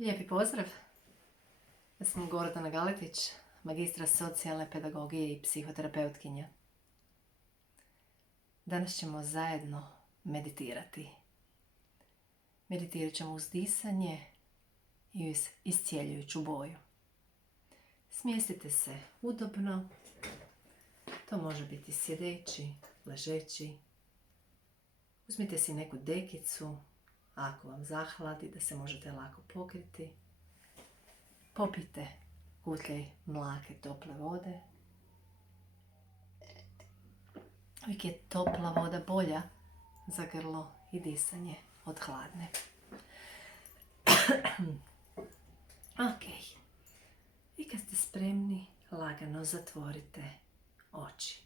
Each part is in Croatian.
Lijepi pozdrav. Ja sam Gordana Galetić, magistra socijalne pedagogije i psihoterapeutkinja. Danas ćemo zajedno meditirati. Meditirat ćemo uz disanje i uz iscijeljujuću boju. Smjestite se udobno. To može biti sjedeći, ležeći. Uzmite si neku dekicu, ako vam zahladi, da se možete lako pokriti. Popijte kutljaj mlake tople vode. Uvijek je topla voda bolja za grlo i disanje od hladne. Ok. I kad ste spremni, lagano zatvorite oči.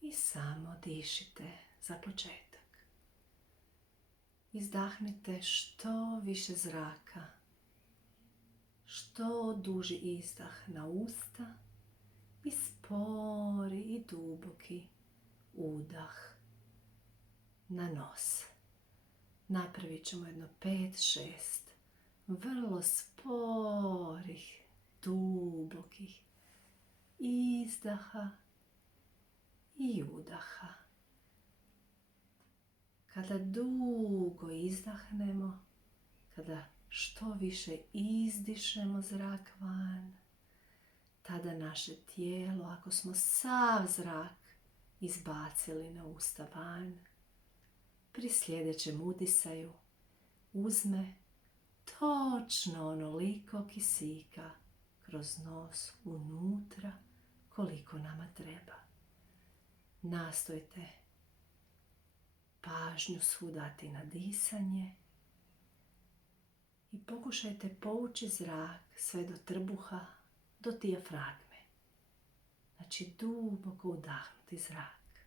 I samo dišite za početak. Izdahnite što više zraka, što duži izdah na usta i spori i duboki udah na nos. Napravit ćemo jedno 5-6 vrlo sporih, dubokih izdaha i udaha. Kada dugo izdahnemo, kada što više izdišemo zrak van, tada naše tijelo, ako smo sav zrak izbacili na usta van, pri sljedećem udisaju uzme točno onoliko kisika kroz nos unutra koliko nama treba. Nastojte pažnju svu dati na disanje i pokušajte povući zrak sve do trbuha, do dijafragme. Znači duboko udahnuti zrak.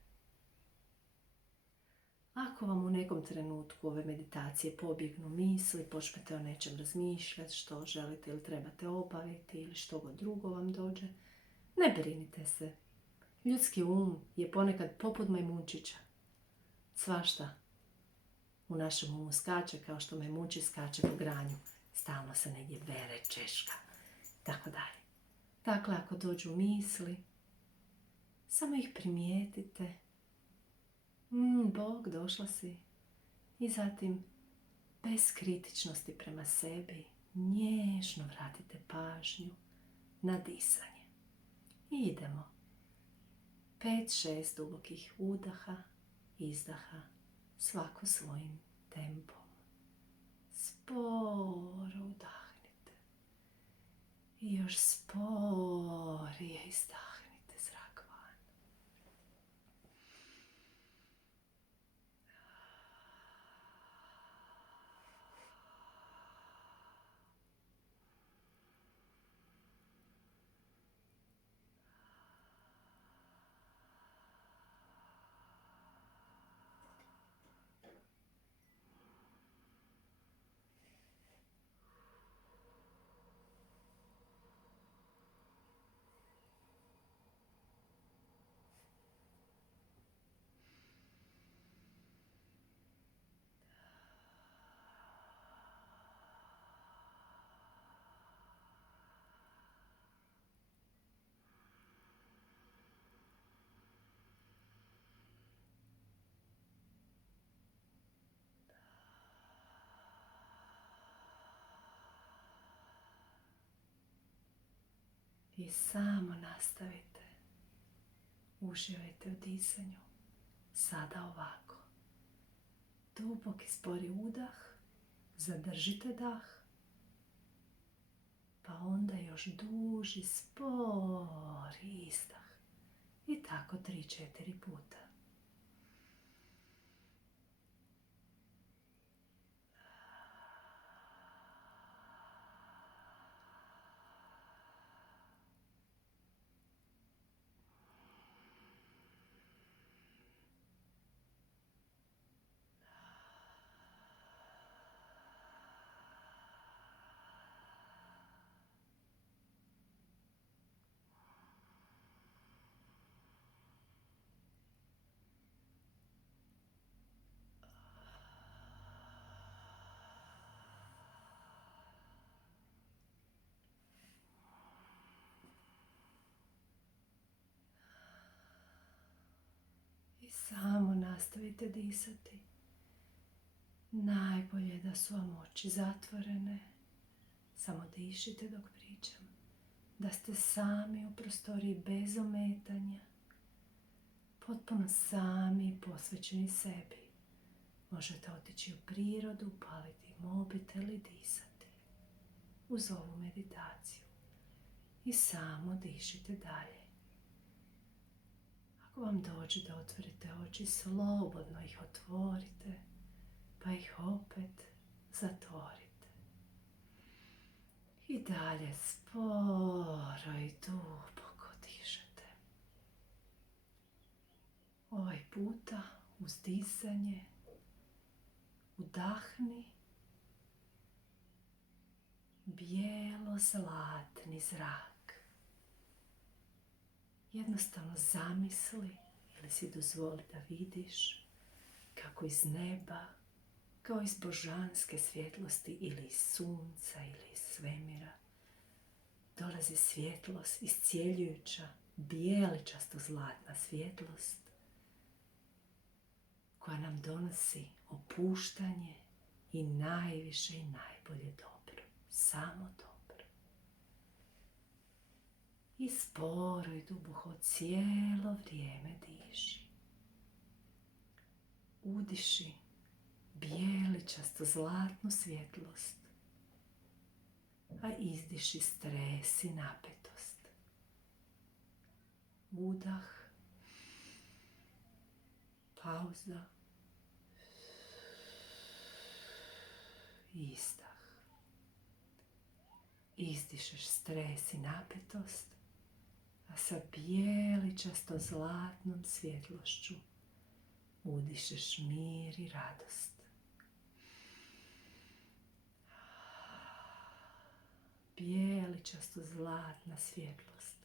Ako vam u nekom trenutku ove meditacije pobjegnu misli, počnete o nečem razmišljati, što želite ili trebate obaviti ili što god drugo vam dođe, ne brinite se. Ljudski um je ponekad poput majmunčića. Svašta u našem umu skače, kao što majmunčić skače po granju. Stalno se negdje vere, češka, tako dalje. Dakle, ako dođu misli, samo ih primijetite. Bog, došla si. I zatim, bez kritičnosti prema sebi, nježno vratite pažnju na disanje. I idemo. 5-6 dubokih udaha, izdaha, svako svojim tempom. Sporo udahnite. I još sporije izdahnite zrak van. I samo nastavite. Uživajte u disanju. Sada ovako. Duboki spori udah. Zadržite dah. Pa onda još duži spori izdah. I tako 3-4 puta. Samo nastavite disati. Najbolje je da su vam oči zatvorene. Samo dišite dok pričam. Da ste sami u prostoriji bez ometanja. Potpuno sami i posvećeni sebi. Možete otići u prirodu, upaliti mobitel i disati uz ovu meditaciju. I samo dišite dalje. Ako vam dođe da otvorite oči, slobodno ih otvorite, pa ih opet zatvorite. I dalje sporo i duboko dišete. Ovaj puta uz disanje udahni bijelo-zlatni zrak. Jednostavno zamisli ili si dozvoli da vidiš kako iz neba, kao iz božanske svjetlosti ili iz sunca ili iz svemira, dolazi svjetlost, iscijeljujuća, bijeličasto-zlatna svjetlost koja nam donosi opuštanje i najviše i najbolje dobro, samo dobro. I sporo i duboko cijelo vrijeme diši. Udiši bijeličasto-zlatnu svjetlost, a izdiši stres i napetost. Udah, pauza, izdah. Izdišeš stres i napetost, a sa bijeličasto-zlatnom svjetlošću udišeš mir i radost. Bijeličasto-zlatna svjetlost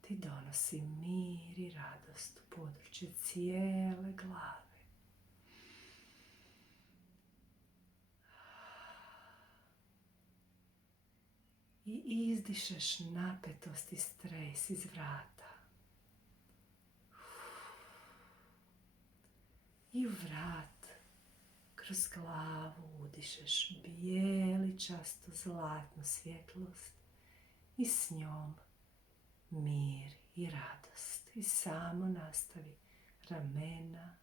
ti donosi mir i radost u područje cijele glave. I izdišeš napetost i stres iz vrata. I u vrat kroz glavu udišeš bijeličasto-zlatnu svjetlost i s njom mir i radost. I samo nastavi ramena.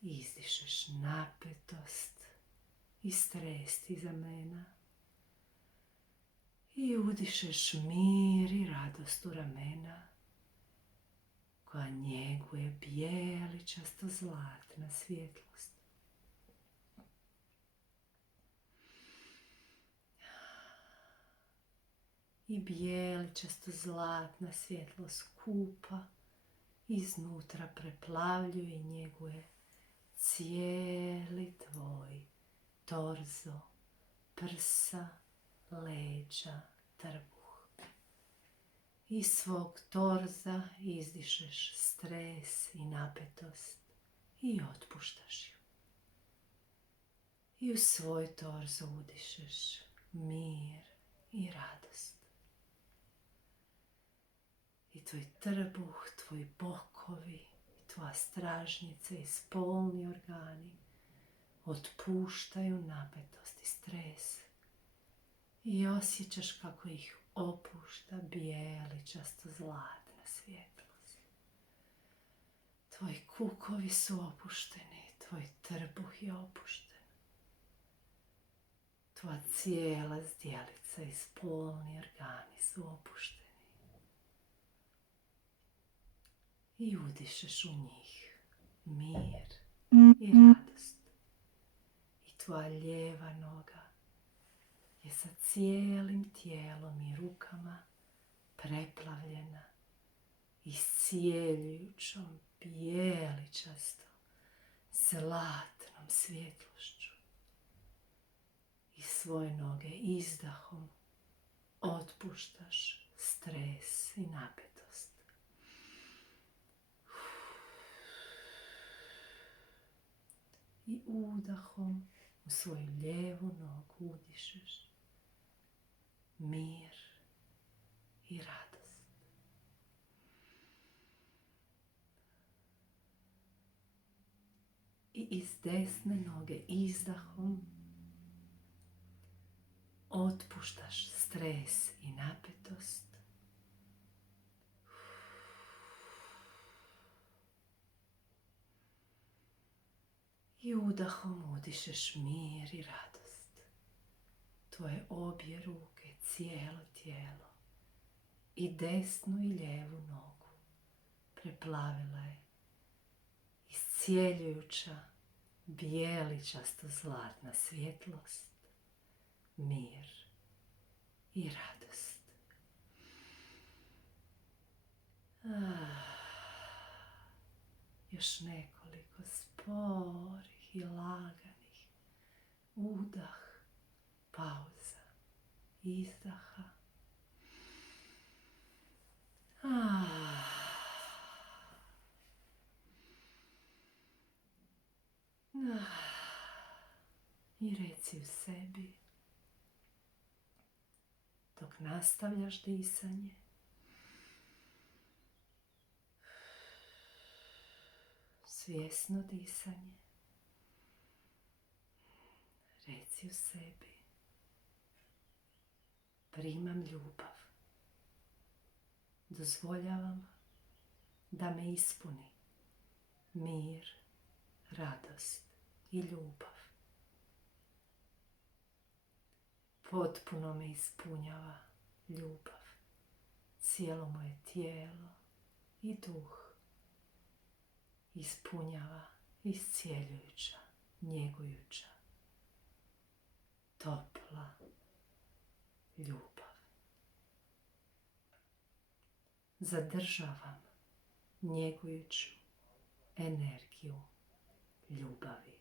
Izdišeš napetost i stres iz ramena. I udišeš mir i radost u ramena koja njeguje bijeličasto-zlatna svjetlost. I bijeličasto-zlatna svjetlost kupa, iznutra preplavljuje i njeguje cijeli tvoj torzo, prsa, leđa, trbuh. Iz svog torza izdišeš stres i napetost i otpuštaš ju. I u svoj torzo udišeš mir i radost. I tvoj trbuh, tvoji bokovi, tvoja stražnica i spolni organi otpuštaju napetost i stres. I osjećaš kako ih opušta bijeličasto-zlatna svjetlost. Tvoji kukovi su opušteni, tvoj trbuh je opušten. Tvoja cijela zdjelica i spolni organi su opušteni. I udišeš u njih mir i radost. I tvoja lijeva noga je sa cijelim tijelom i rukama preplavljena iscijeljujućom bijeličastom zlatnom svjetlošću. I svoje noge izdahom otpuštaš stres i napetost. I udahom u svoju lijevu nogu udišeš mir i radost. I iz desne noge izdahom otpuštaš stres i napetost. I udahom udišeš mir i radost. Tvoje obje ruke, cijelo tijelo i desnu i lijevu nogu preplavila je iscijeljujuća, bijeličasto zlatna svjetlost, mir i radost. Još nekoliko sporih i laganih udah, pauza, izdaha. I reci u sebi, dok nastavljaš disanje, svjesno disanje, reci u sebi, primam ljubav, dozvoljavam da me ispuni mir, radost i ljubav. Potpuno me ispunjava ljubav, cijelo moje tijelo i duh ispunjava iscijeljujuća, njegujuća, topla ljubav. Zadržavam njegujuću energiju ljubavi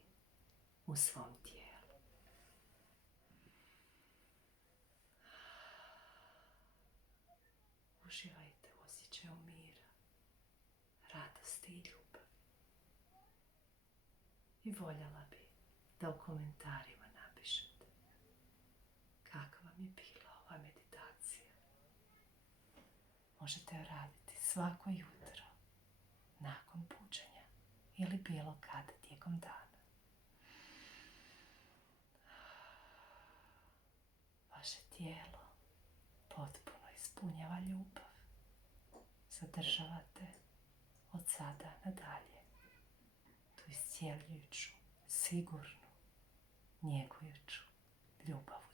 u svom tijelu. Uživajte u osjećaju mira, radosti i ljubavi. I voljela bi da u komentarima napišete kakva vam je bila ova meditacija. Možete joj raditi svako jutro nakon buđenja ili bilo kada tijekom dana. Vaše tijelo potpuno ispunjava ljubav. Zadržavate od sada nadalje tu iscijeljujuću, sigurnu, njegujuću ljubav